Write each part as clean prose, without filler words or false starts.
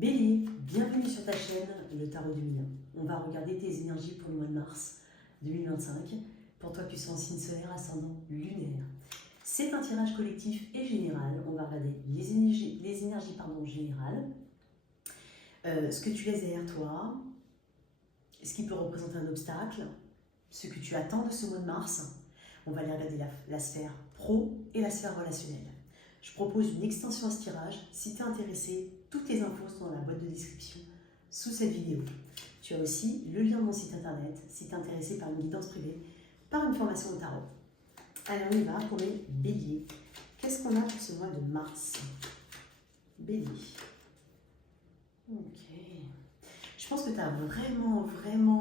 Bélier, bienvenue sur ta chaîne, le Tarot 2001. On va regarder tes énergies pour le mois de mars 2025. Pour toi qui es en signe solaire, ascendant lunaire. C'est un tirage collectif et général. On va regarder les énergies générales, ce que tu laisses derrière toi, ce qui peut représenter un obstacle, ce que tu attends de ce mois de mars. On va aller regarder la sphère pro et la sphère relationnelle. Je propose une extension à ce tirage. Si tu es intéressé, toutes les infos sont dans la boîte de description sous cette vidéo. Tu as aussi le lien de mon site internet si tu es intéressé par une guidance privée, par une formation au tarot. Allez, on y va pour les béliers. Qu'est-ce qu'on a pour ce mois de mars? Bélier. Ok. Je pense que tu as vraiment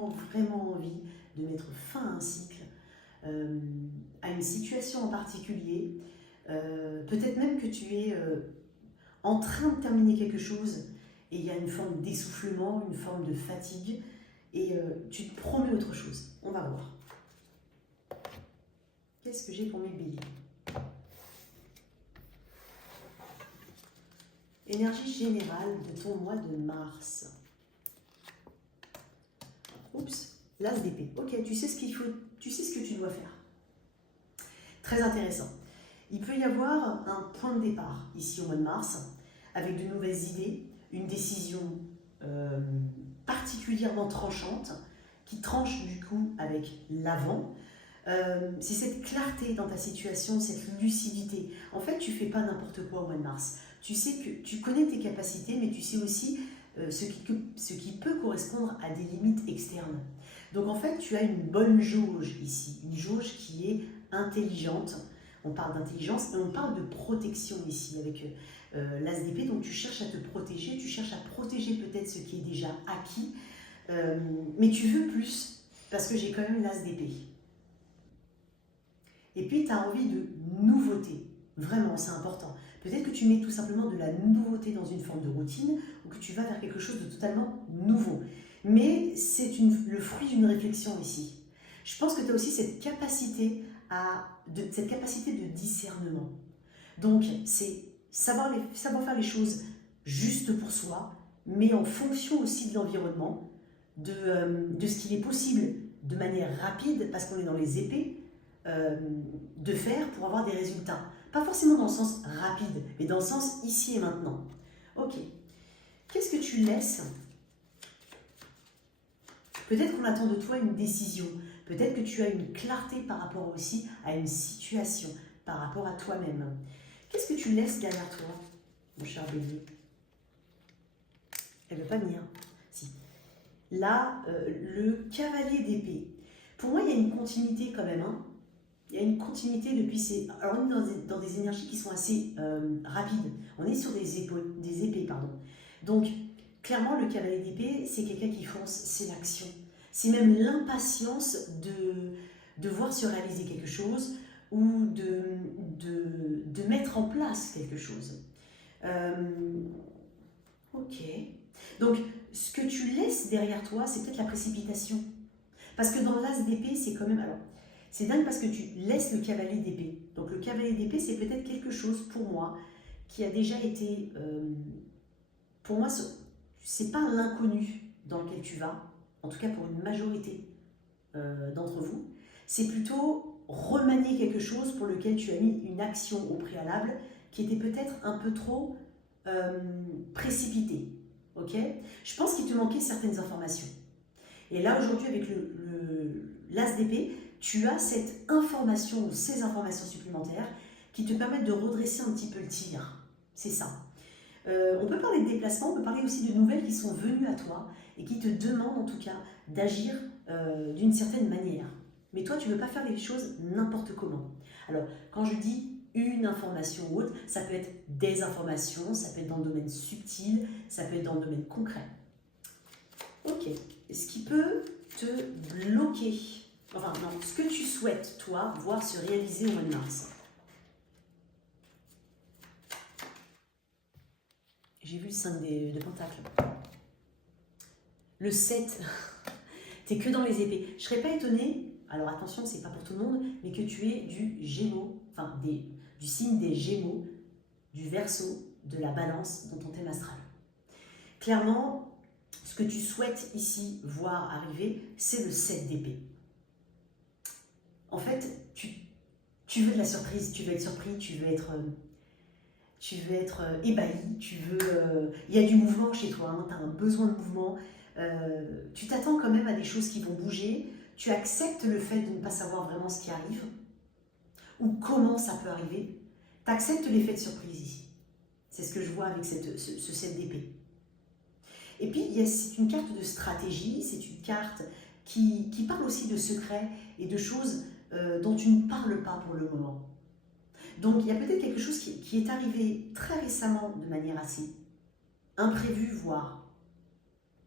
envie de mettre fin à un cycle, à une situation en particulier. Peut-être même que tu es en train de terminer quelque chose et il y a une forme d'essoufflement, une forme de fatigue et tu te promets autre chose. On va voir. Qu'est-ce que j'ai pour mes béliers? Énergie générale de ton mois de mars. Oups, l'as d'épée. Ok, tu sais ce qu'il faut, tu sais ce que tu dois faire. Très intéressant. Il peut y avoir un point de départ ici au mois de mars avec de nouvelles idées, une décision particulièrement tranchante qui tranche du coup avec l'avant. C'est cette clarté dans ta situation, cette lucidité. En fait, tu ne fais pas n'importe quoi au mois de mars. Tu sais que tu connais tes capacités, mais tu sais aussi ce qui peut correspondre à des limites externes. Donc en fait, tu as une bonne jauge ici, une jauge qui est intelligente. On parle d'intelligence et on parle de protection ici avec l'as d'épée. Donc tu cherches à te protéger, tu cherches à protéger peut-être ce qui est déjà acquis, mais tu veux plus parce que j'ai quand même l'as d'épée. Et puis tu as envie de nouveauté, vraiment c'est important. Peut-être que tu mets tout simplement de la nouveauté dans une forme de routine ou que tu vas vers quelque chose de totalement nouveau. Mais c'est le fruit d'une réflexion ici. Je pense que tu as aussi cette capacité de discernement. Donc, c'est savoir faire les choses juste pour soi, mais en fonction aussi de l'environnement, de ce qu'il est possible de manière rapide, parce qu'on est dans les épées, de faire pour avoir des résultats. Pas forcément dans le sens rapide, mais dans le sens ici et maintenant. Ok. Qu'est-ce que tu laisses? Peut-être qu'on attend de toi une décision. Peut-être que tu as une clarté par rapport aussi à une situation, par rapport à toi-même. Qu'est-ce que tu laisses derrière toi, mon cher bélier? Elle ne veut pas venir. Si. Là, le cavalier d'épée. Pour moi, il y a une continuité quand même. Hein. Il y a une continuité depuis ces... Alors, on est dans des énergies qui sont assez rapides. On est sur des épées, pardon. Donc, clairement, le cavalier d'épée, c'est quelqu'un qui fonce, c'est l'action. C'est même l'impatience de voir se réaliser quelque chose ou de mettre en place quelque chose. Ok. Donc, ce que tu laisses derrière toi, c'est peut-être la précipitation. Parce que dans l'as d'épée, c'est quand même... Alors, c'est dingue parce que tu laisses le cavalier d'épée. Donc, le cavalier d'épée, c'est peut-être quelque chose, pour moi, qui a déjà été... pour moi, c'est pas l'inconnu dans lequel tu vas, en tout cas pour une majorité d'entre vous, c'est plutôt remanier quelque chose pour lequel tu as mis une action au préalable qui était peut-être un peu trop précipitée. Ok? Je pense qu'il te manquait certaines informations. Et là, aujourd'hui, avec l'as d'épée, tu as cette information ou ces informations supplémentaires qui te permettent de redresser un petit peu le tir. C'est ça. On peut parler de déplacement, on peut parler aussi de nouvelles qui sont venues à toi et qui te demandent en tout cas d'agir d'une certaine manière. Mais toi, tu ne veux pas faire les choses n'importe comment. Alors, quand je dis une information ou autre, ça peut être des informations, ça peut être dans le domaine subtil, ça peut être dans le domaine concret. Ok. Ce qui peut te bloquer, enfin non, ce que tu souhaites, toi, voir se réaliser au mois de mars. J'ai vu le 5 de Pentacle. Le 7, t'es que dans les épées. Je serais pas étonnée, alors attention, c'est pas pour tout le monde, mais que tu aies du Gémeaux, enfin du signe des Gémeaux, du Verseau, de la Balance dans ton thème astral. Clairement, ce que tu souhaites ici voir arriver, c'est le 7 d'épée. En fait, tu veux de la surprise, tu veux être surpris, tu veux être ébahi, il y a du mouvement chez toi, hein, tu as un besoin de mouvement, tu t'attends quand même à des choses qui vont bouger, tu acceptes le fait de ne pas savoir vraiment ce qui arrive, ou comment ça peut arriver, tu acceptes l'effet de surprise ici. C'est ce que je vois avec ce 7 d'épée. Et puis, c'est une carte de stratégie, c'est une carte qui parle aussi de secrets et de choses dont tu ne parles pas pour le moment. Donc, il y a peut-être quelque chose qui est arrivé très récemment de manière assez imprévue, voire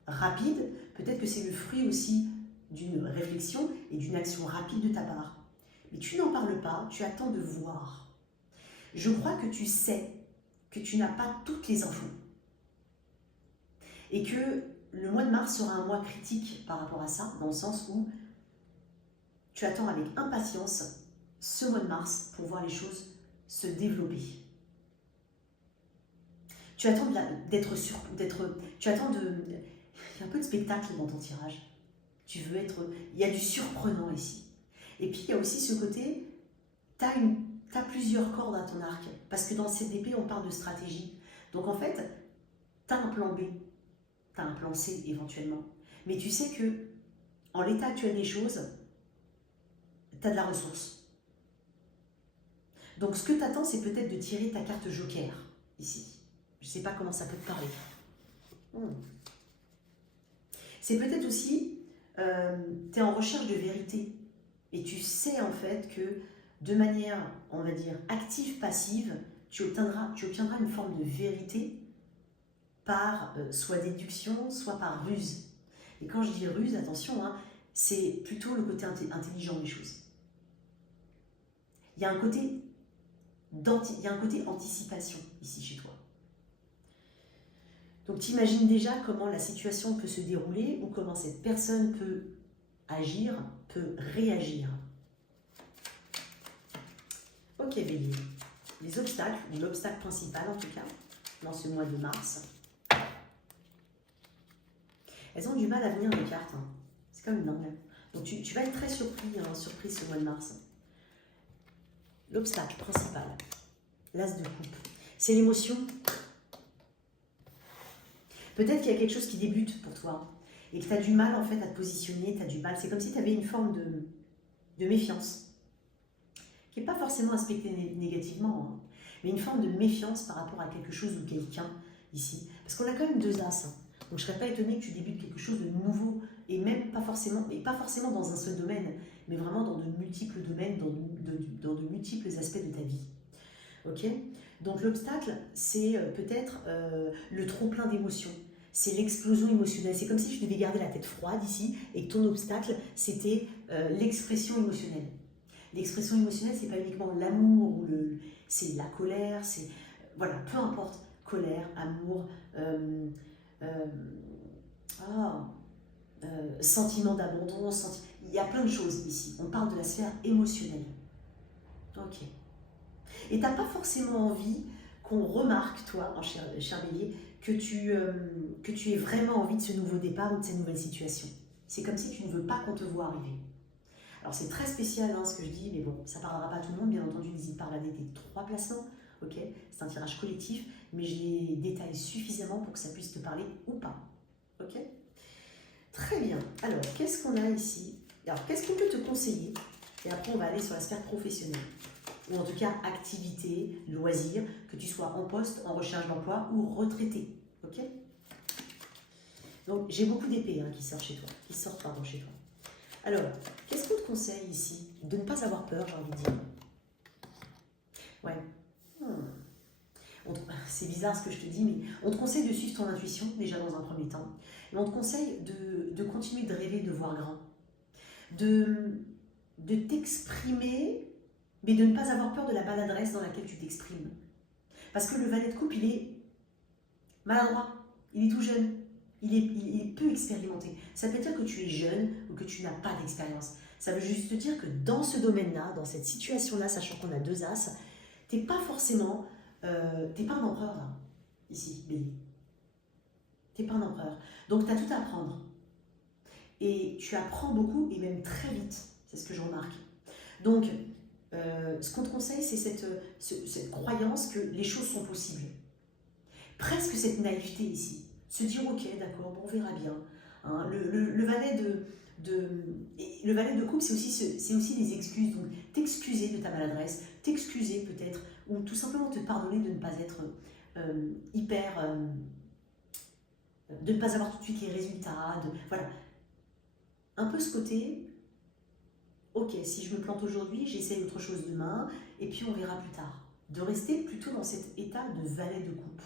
rapide. Peut-être que c'est le fruit aussi d'une réflexion et d'une action rapide de ta part. Mais tu n'en parles pas, tu attends de voir. Je crois que tu sais que tu n'as pas toutes les infos. Et que le mois de mars sera un mois critique par rapport à ça, dans le sens où tu attends avec impatience ce mois de mars pour voir les choses se développer. Tu attends d'être sûr, tu attends de... Il y a un peu de spectacle dans ton tirage. Il y a du surprenant ici. Et puis il y a aussi ce côté, tu as plusieurs cordes à ton arc, parce que dans cette épée, on parle de stratégie. Donc en fait, tu as un plan B, tu as un plan C éventuellement. Mais tu sais que, en l'état actuel des choses, tu as de la ressource. Donc ce que tu attends, c'est peut-être de tirer ta carte joker, ici. Je ne sais pas comment ça peut te parler. C'est peut-être aussi, tu es en recherche de vérité. Et tu sais en fait que, de manière, on va dire, active-passive, tu obtiendras une forme de vérité par soit déduction, soit par ruse. Et quand je dis ruse, attention, hein, c'est plutôt le côté intelligent des choses. Il y a un côté anticipation ici chez toi. Donc tu imagines déjà comment la situation peut se dérouler ou comment cette personne peut agir, peut réagir. Ok Bélier, les obstacles, ou l'obstacle principal en tout cas, dans ce mois de mars, elles ont du mal à venir les cartes, hein. C'est comme dingue. Donc tu vas être très surprise ce mois de mars. L'obstacle principal, l'as de coupe, c'est l'émotion. Peut-être qu'il y a quelque chose qui débute pour toi et que tu as du mal en fait à te positionner, tu as du mal. C'est comme si tu avais une forme de méfiance, qui n'est pas forcément aspectée négativement, hein, mais une forme de méfiance par rapport à quelque chose ou quelqu'un ici. Parce qu'on a quand même deux as. Hein. Donc je ne serais pas étonnée que tu débutes quelque chose de nouveau, et même pas forcément dans un seul domaine, mais vraiment dans de multiples domaines, dans de multiples aspects de ta vie. Ok ? Donc l'obstacle, c'est peut-être le trop-plein d'émotions. C'est l'explosion émotionnelle. C'est comme si je devais garder la tête froide ici et que ton obstacle, c'était l'expression émotionnelle. L'expression émotionnelle, c'est pas uniquement l'amour, ou c'est la colère, c'est... Voilà, peu importe. Colère, amour, sentiment d'abandon, il y a plein de choses ici. On parle de la sphère émotionnelle. Ok. Et tu n'as pas forcément envie qu'on remarque, toi, en cher Bélier, que tu aies vraiment envie de ce nouveau départ ou de cette nouvelle situation. C'est comme si tu ne veux pas qu'on te voit arriver. Alors c'est très spécial hein, ce que je dis, mais bon, ça ne parlera pas à tout le monde, bien entendu, n'hésite pas à regarder tes 3 placements, ok? C'est un tirage collectif, mais je les détaille suffisamment pour que ça puisse te parler ou pas, ok? Très bien, alors qu'est-ce qu'on a ici? Alors qu'est-ce qu'on peut te conseiller? Et après on va aller sur la sphère professionnelle, ou en tout cas activité, loisir, que tu sois en poste, en recherche d'emploi ou retraité, ok? Donc j'ai beaucoup d'épées hein, qui sortent chez toi, chez toi. Alors, qu'est-ce qu'on te conseille ici? De ne pas avoir peur, j'ai envie de dire. Ouais. C'est bizarre ce que je te dis, mais on te conseille de suivre ton intuition, déjà dans un premier temps. Et on te conseille de continuer de rêver, de voir grand. De t'exprimer, mais de ne pas avoir peur de la maladresse dans laquelle tu t'exprimes. Parce que le valet de coupe, il est maladroit, il est tout jeune. Il est peu expérimenté. Ça veut dire que tu es jeune ou que tu n'as pas d'expérience. Ça veut juste dire que dans ce domaine-là, dans cette situation-là, sachant qu'on a 2 as, t'es pas forcément... t'es pas un empereur, là, ici, Bélier. Tu n'es pas un empereur. Donc, tu as tout à apprendre. Et tu apprends beaucoup et même très vite. C'est ce que je remarque. Donc, ce qu'on te conseille, c'est cette croyance que les choses sont possibles. Presque cette naïveté ici. Se dire, ok, d'accord, bon, on verra bien. Hein, le valet le valet de coupe, c'est aussi des excuses. Donc, t'excuser de ta maladresse, t'excuser peut-être, ou tout simplement te pardonner de ne pas être de ne pas avoir tout de suite les résultats. Voilà. Un peu ce côté, ok, si je me plante aujourd'hui, j'essaye autre chose demain, et puis on verra plus tard. De rester plutôt dans cet état de valet de coupe.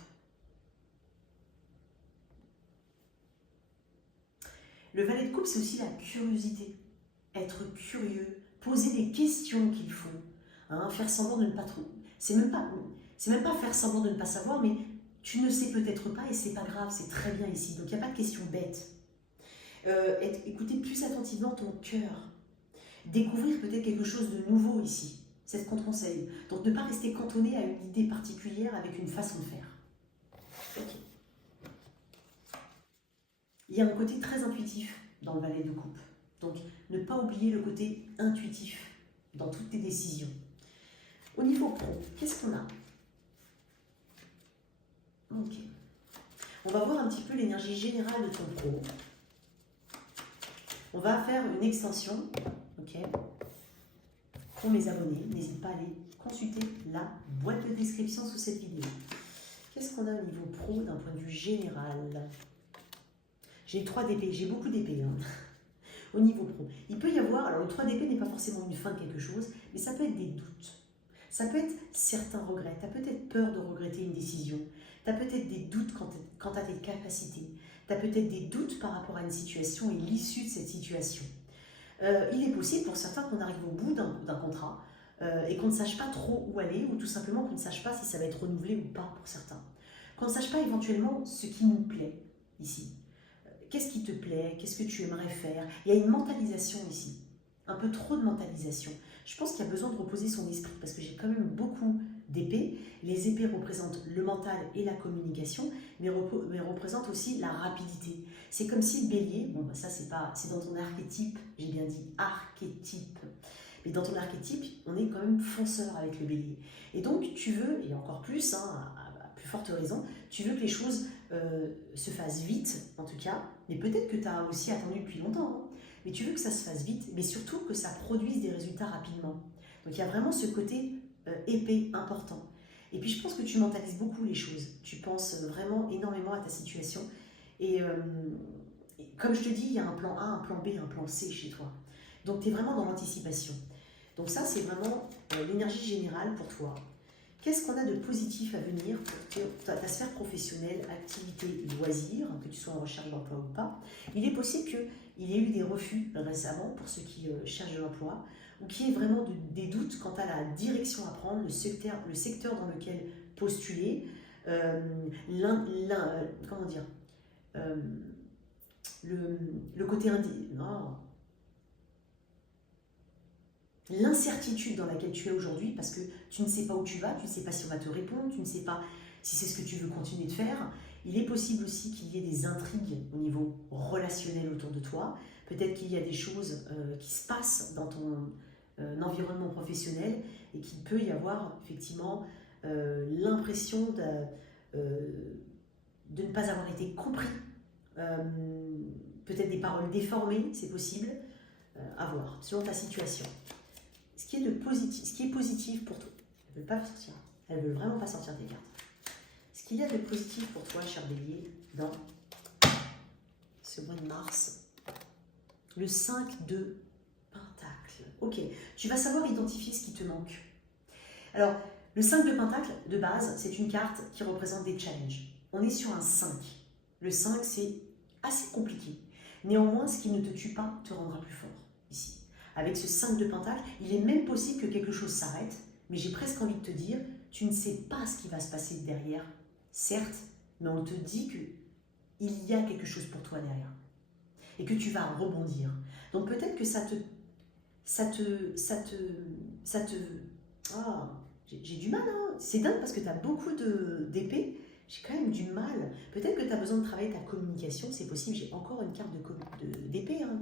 Le valet de coupe, c'est aussi la curiosité. Être curieux, poser les questions qu'il faut, hein, faire semblant de ne pas trop. C'est même pas faire semblant de ne pas savoir, mais tu ne sais peut-être pas et c'est pas grave, c'est très bien ici. Donc il n'y a pas de questions bêtes. Écouter plus attentivement ton cœur. Découvrir peut-être quelque chose de nouveau ici. C'est ce qu'on te conseille. Donc ne pas rester cantonné à une idée particulière avec une façon de faire. Okay. Il y a un côté très intuitif dans le valet de coupe. Donc, ne pas oublier le côté intuitif dans toutes tes décisions. Au niveau pro, qu'est-ce qu'on a? Ok. On va voir un petit peu l'énergie générale de ton pro. On va faire une extension, ok, pour mes abonnés. N'hésite pas à aller consulter la boîte de description sous cette vidéo. Qu'est-ce qu'on a au niveau pro d'un point de vue général? J'ai 3 DP, j'ai beaucoup d'épées. Hein. Au niveau pro, il peut y avoir, alors le 3 d'épée n'est pas forcément une fin de quelque chose, mais ça peut être des doutes. Ça peut être certains regrets. Tu as peut-être peur de regretter une décision. Tu as peut-être des doutes quant à tes capacités. Tu as peut-être des doutes par rapport à une situation et l'issue de cette situation. Il est possible pour certains qu'on arrive au bout d'un contrat et qu'on ne sache pas trop où aller ou tout simplement qu'on ne sache pas si ça va être renouvelé ou pas pour certains. Qu'on ne sache pas éventuellement ce qui nous plaît ici. Qu'est-ce qui te plaît? Qu'est-ce que tu aimerais faire? Il y a une mentalisation ici, un peu trop de mentalisation. Je pense qu'il y a besoin de reposer son esprit parce que j'ai quand même beaucoup d'épées. Les épées représentent le mental et la communication, mais représentent aussi la rapidité. C'est comme si le bélier, bon ça c'est dans ton archétype, j'ai bien dit archétype, mais dans ton archétype, on est quand même fonceur avec le bélier. Et donc tu veux, et encore plus, hein, à plus forte raison, tu veux que les choses se fassent vite, en tout cas, mais peut-être que tu as aussi attendu depuis longtemps, hein, mais tu veux que ça se fasse vite, mais surtout que ça produise des résultats rapidement. Donc il y a vraiment ce côté épais important. Et puis je pense que tu mentalises beaucoup les choses, tu penses vraiment énormément à ta situation, et comme je te dis, il y a un plan A, un plan B, un plan C chez toi. Donc tu es vraiment dans l'anticipation. Donc ça, c'est vraiment l'énergie générale pour toi. Qu'est-ce qu'on a de positif à venir pour ta sphère professionnelle, activité, loisirs, que tu sois en recherche d'emploi ou pas? Il est possible qu'il y ait eu des refus récemment pour ceux qui cherchent de l'emploi, ou qu'il y ait vraiment des doutes quant à la direction à prendre, le secteur dans lequel postuler, comment dire, le côté l'incertitude dans laquelle tu es aujourd'hui, parce que tu ne sais pas où tu vas, tu ne sais pas si on va te répondre, tu ne sais pas si c'est ce que tu veux continuer de faire. Il est possible aussi qu'il y ait des intrigues au niveau relationnel autour de toi. Peut-être qu'il y a des choses qui se passent dans ton environnement professionnel et qu'il peut y avoir effectivement l'impression de ne pas avoir été compris. Peut-être des paroles déformées, c'est possible. À voir, selon ta situation. Ce qui est positif pour toi, elles ne veulent pas sortir, elles ne veulent vraiment pas sortir des cartes. Ce qu'il y a de positif pour toi, cher bélier, dans ce mois de mars, le 5 de Pentacle. Ok, tu vas savoir identifier ce qui te manque. Alors, le 5 de Pentacle, de base, c'est une carte qui représente des challenges. On est sur un 5. Le 5, c'est assez compliqué. Néanmoins, ce qui ne te tue pas te rendra plus fort ici. Avec ce 5 de Pentacle, il est même possible que quelque chose s'arrête, mais j'ai presque envie de te dire, tu ne sais pas ce qui va se passer derrière. Certes, mais on te dit qu'il y a quelque chose pour toi derrière et que tu vas rebondir. Donc peut-être que j'ai du mal, hein. C'est dingue parce que tu as beaucoup d'épées, J'ai quand même du mal. Peut-être que tu as besoin de travailler ta communication, c'est possible. J'ai encore une carte d'épée. Hein.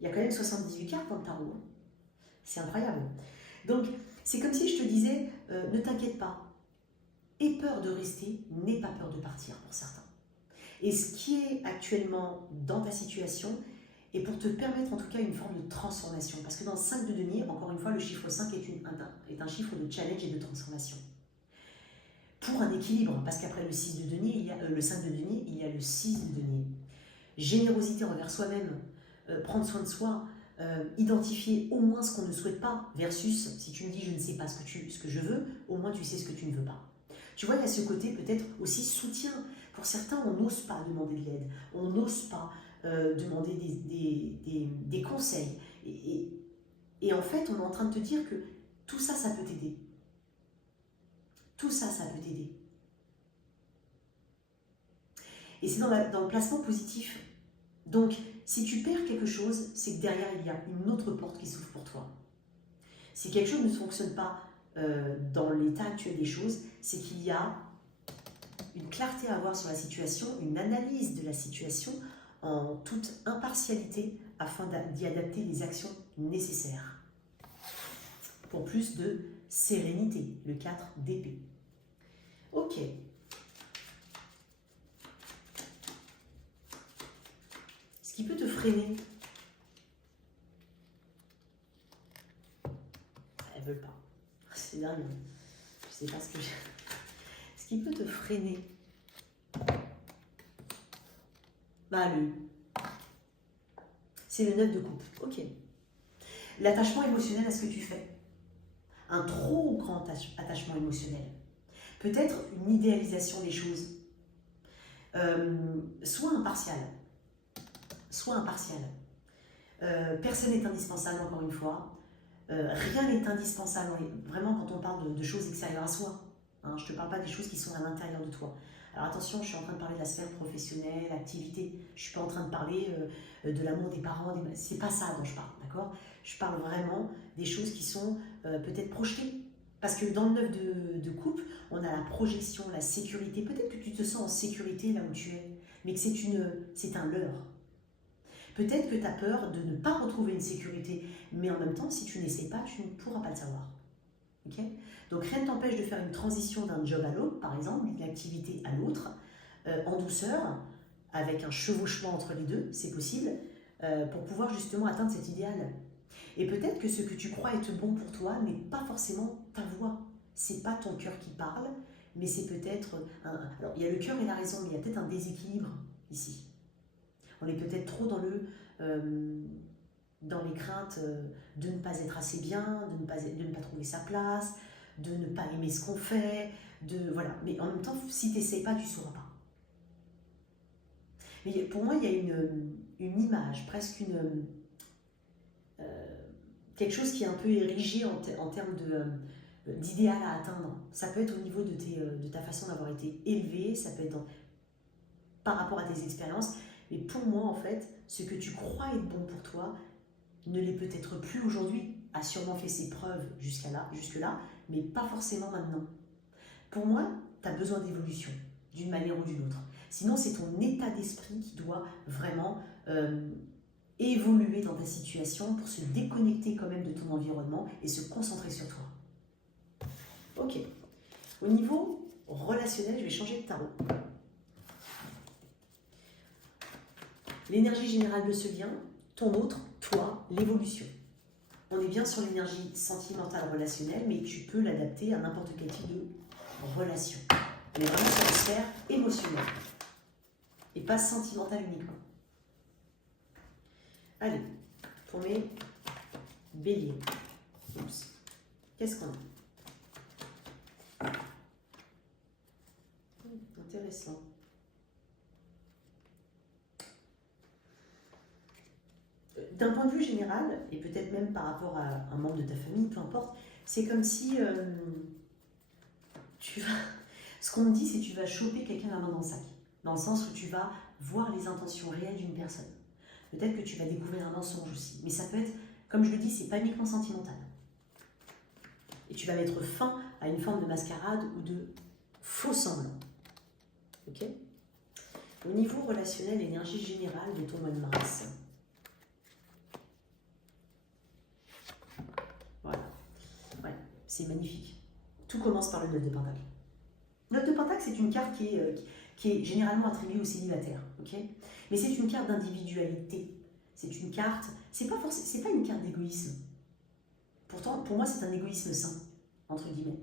Il y a quand même 78 cartes dans le tarot. Hein. C'est incroyable. Donc, c'est comme si je te disais, ne t'inquiète pas. Aie peur de rester, n'aie pas peur de partir pour certains. Et ce qui est actuellement dans ta situation est pour te permettre en tout cas une forme de transformation. Parce que dans le 5 de denier, encore une fois, le chiffre 5 est un chiffre de challenge et de transformation. Pour un équilibre, parce qu'après le 6 de denier, le 5 de denier, il y a le 6 de denier. Générosité envers soi-même, prendre soin de soi, identifier au moins ce qu'on ne souhaite pas, versus si tu me dis je ne sais pas ce que je veux, au moins tu sais ce que tu ne veux pas. Tu vois, il y a ce côté peut-être aussi soutien. Pour certains, on n'ose pas demander de l'aide, on n'ose pas demander des conseils. Et en fait, on est en train de te dire que tout ça, ça peut t'aider. Tout ça, ça peut t'aider. Et c'est dans le placement positif. Donc, si tu perds quelque chose, c'est que derrière, il y a une autre porte qui s'ouvre pour toi. Si quelque chose ne fonctionne pas dans l'état actuel des choses, c'est qu'il y a une clarté à avoir sur la situation, une analyse de la situation en toute impartialité afin d'y adapter les actions nécessaires pour plus de sérénité, le 4 d'épée. Ok. Ce qui peut te freiner, elles veulent pas. C'est dingue. Je sais pas ce que j'ai. Ce qui peut te freiner, c'est le 9 de coupe. Ok. L'attachement émotionnel à ce que tu fais. Un trop grand attachement émotionnel. Peut-être une idéalisation des choses. Sois impartial. Sois impartial. Personne n'est indispensable, encore une fois. Rien n'est indispensable. Vraiment, quand on parle de choses extérieures à soi. Hein, je ne te parle pas des choses qui sont à l'intérieur de toi. Alors attention, je suis en train de parler de la sphère professionnelle, activité. Je ne suis pas en train de parler de l'amour des parents. C'est pas ça dont je parle, d'accord? Je parle vraiment des choses qui sont peut-être projetées. Parce que dans le 9 de coupe, on a la projection, la sécurité. Peut-être que tu te sens en sécurité là où tu es, mais que c'est un leurre. Peut-être que tu as peur de ne pas retrouver une sécurité, mais en même temps, si tu n'essaies pas, tu ne pourras pas le savoir. Okay. Donc rien ne t'empêche de faire une transition d'un job à l'autre, par exemple, d'une activité à l'autre, en douceur, avec un chevauchement entre les deux, c'est possible, pour pouvoir justement atteindre cet idéal. Et peut-être que ce que tu crois être bon pour toi n'est pas forcément ta voix. C'est pas ton cœur qui parle, mais c'est peut-être alors il y a le cœur et la raison, mais il y a peut-être un déséquilibre ici. On est peut-être trop dans les craintes de ne pas être assez bien, de ne pas trouver sa place, de ne pas aimer ce qu'on fait, voilà. Mais en même temps, si tu n'essayes pas, tu ne sauras pas. Mais pour moi, il y a une image, presque quelque chose qui est un peu érigé en termes d'idéal à atteindre. Ça peut être au niveau de ta façon d'avoir été élevé, ça peut être par rapport à tes expériences. Mais pour moi, en fait, ce que tu crois être bon pour toi ne l'est peut-être plus aujourd'hui, a sûrement fait ses preuves jusque-là, mais pas forcément maintenant. Pour moi, tu as besoin d'évolution, d'une manière ou d'une autre. Sinon, c'est ton état d'esprit qui doit vraiment évoluer dans ta situation pour se déconnecter quand même de ton environnement et se concentrer sur toi. Ok. Au niveau relationnel, je vais changer de tarot. L'énergie générale de ce lien, ton autre, toi, l'évolution. On est bien sur l'énergie sentimentale relationnelle, mais tu peux l'adapter à n'importe quel type de relation. On est vraiment sur la sphère émotionnelle et pas sentimentale uniquement. Allez, pour mes béliers. Oups. Qu'est-ce qu'on a? Intéressant. D'un point de vue général, et peut-être même par rapport à un membre de ta famille, peu importe, c'est comme si ce qu'on me dit, c'est que tu vas choper quelqu'un la main dans le sac. Dans le sens où tu vas voir les intentions réelles d'une personne. Peut-être que tu vas découvrir un mensonge aussi. Mais ça peut être, comme je le dis, c'est pas uniquement sentimental. Et tu vas mettre fin à une forme de mascarade ou de faux semblant. Ok. Au niveau relationnel, énergie générale de ton mois de mars. Voilà. Ouais, c'est magnifique. Tout commence par le 9 de Pentacle. Le 9 de Pentacle, c'est une carte qui est généralement attribuée aux célibataires. Ok. Mais c'est une carte d'individualité. C'est une carte, c'est pas une carte d'égoïsme. Pourtant, pour moi, c'est un égoïsme sain, entre guillemets.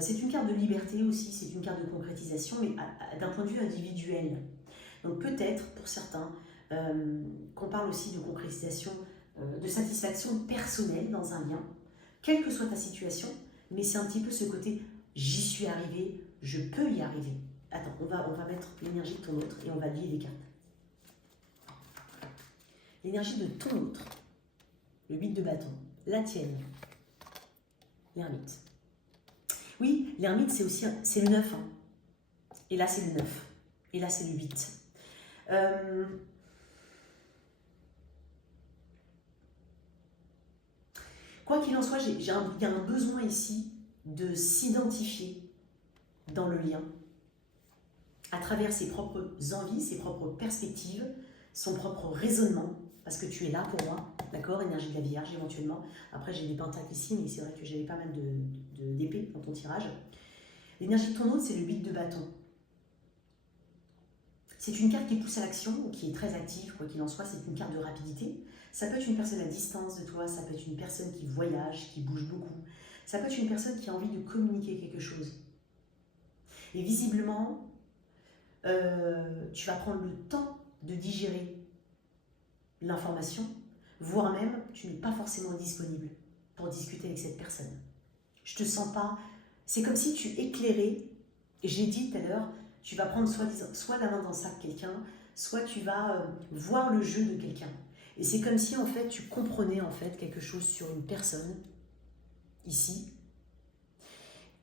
C'est une carte de liberté aussi, c'est une carte de concrétisation, mais d'un point de vue individuel. Donc peut-être, pour certains, qu'on parle aussi de concrétisation, de satisfaction personnelle dans un lien, quelle que soit ta situation, mais c'est un petit peu ce côté « j'y suis arrivé, je peux y arriver ». Attends, on va mettre l'énergie de ton autre et on va lier les cartes. L'énergie de ton autre, le 8 de bâton, la tienne, l'ermite. Oui, l'ermite, c'est aussi c'est le 9. Hein. Et là, c'est le 9. Et là, c'est le 8. Quoi qu'il en soit, il y a un besoin ici de s'identifier dans le lien à travers ses propres envies, ses propres perspectives, son propre raisonnement, parce que tu es là pour moi, d'accord, énergie de la Vierge éventuellement. Après, j'ai des pentacles ici, mais c'est vrai que j'avais pas mal d'épées dans ton tirage. L'énergie de ton autre, c'est le 8 de bâton. C'est une carte qui pousse à l'action, ou qui est très active, quoi qu'il en soit, c'est une carte de rapidité. Ça peut être une personne à distance de toi, ça peut être une personne qui voyage, qui bouge beaucoup. Ça peut être une personne qui a envie de communiquer quelque chose. Et visiblement, tu vas prendre le temps de digérer l'information, voire même, tu n'es pas forcément disponible pour discuter avec cette personne. Je te sens pas... C'est comme si tu éclairais, j'ai dit tout à l'heure, tu vas prendre soit la main dans le sac de quelqu'un, soit tu vas voir le jeu de quelqu'un. Et c'est comme si en fait tu comprenais en fait quelque chose sur une personne, ici,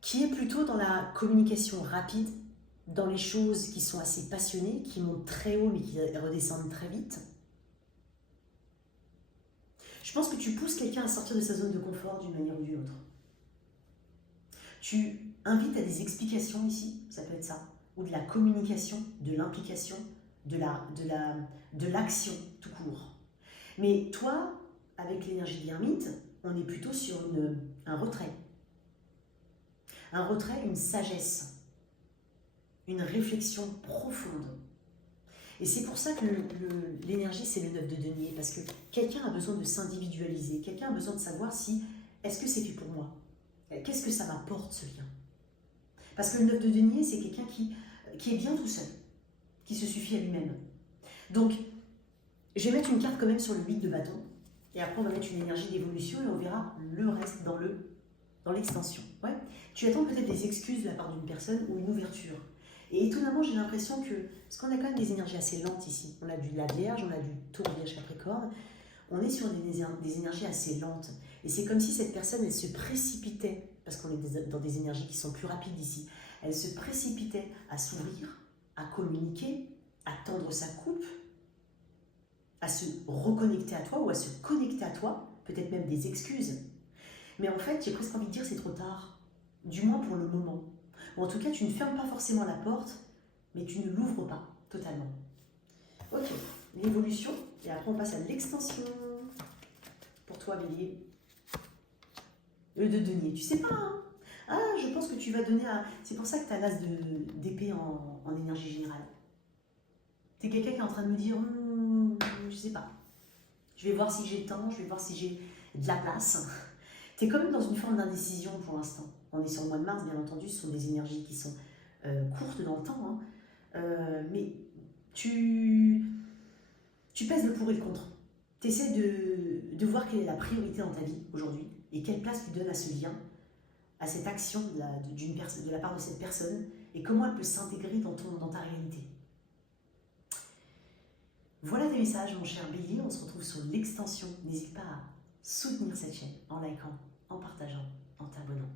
qui est plutôt dans la communication rapide, dans les choses qui sont assez passionnées, qui montent très haut mais qui redescendent très vite. Je pense que tu pousses quelqu'un à sortir de sa zone de confort d'une manière ou d'une autre. Tu invites à des explications ici, ça peut être ça, ou de la communication, de l'implication, de l'action tout court. Mais toi, avec l'énergie de l'ermite, on est plutôt sur un retrait. Un retrait, une sagesse, une réflexion profonde. Et c'est pour ça que l'énergie, c'est le 9 de denier, parce que quelqu'un a besoin de s'individualiser, quelqu'un a besoin de savoir si, est-ce que c'est fait pour moi? Qu'est-ce que ça m'apporte, ce lien? Parce que le 9 de denier, c'est quelqu'un qui est bien tout seul, qui se suffit à lui-même. Donc, je vais mettre une carte quand même sur le 8 de bâton, et après on va mettre une énergie d'évolution, et on verra le reste dans l'extension. Ouais. Tu attends peut-être des excuses de la part d'une personne ou une ouverture. Et étonnamment, j'ai l'impression que, parce qu'on a quand même des énergies assez lentes ici, on a de la Vierge, on a du Taureau, Vierge, Capricorne, on est sur des énergies assez lentes. Et c'est comme si cette personne, elle se précipitait, parce qu'on est dans des énergies qui sont plus rapides ici, elle se précipitait à s'ouvrir, à communiquer, à tendre sa coupe, à se reconnecter à toi ou à se connecter à toi, peut-être même des excuses. Mais en fait, j'ai presque envie de dire c'est trop tard, du moins pour le moment. Ou en tout cas, tu ne fermes pas forcément la porte, mais tu ne l'ouvres pas totalement. Ok, l'évolution, et après on passe à l'extension. Pour toi, Bélier. Le 2 de denier, tu sais pas, hein? Ah, je pense que tu vas donner à... C'est pour ça que tu as l'as d'épée en énergie générale. Tu es quelqu'un qui est en train de me dire, je sais pas. Je vais voir si j'ai le temps, je vais voir si j'ai de la place. Tu es quand même dans une forme d'indécision pour l'instant. On est sur le mois de mars, bien entendu, ce sont des énergies qui sont courtes dans le temps. Hein. Mais tu pèses le pour et le contre. Tu essaies de voir quelle est la priorité dans ta vie aujourd'hui et quelle place tu donnes à ce lien, à cette action de la part de cette personne et comment elle peut s'intégrer dans ta réalité. Voilà tes messages, mon cher Bélier. On se retrouve sur l'extension. N'hésite pas à soutenir cette chaîne en likant, en partageant, en t'abonnant.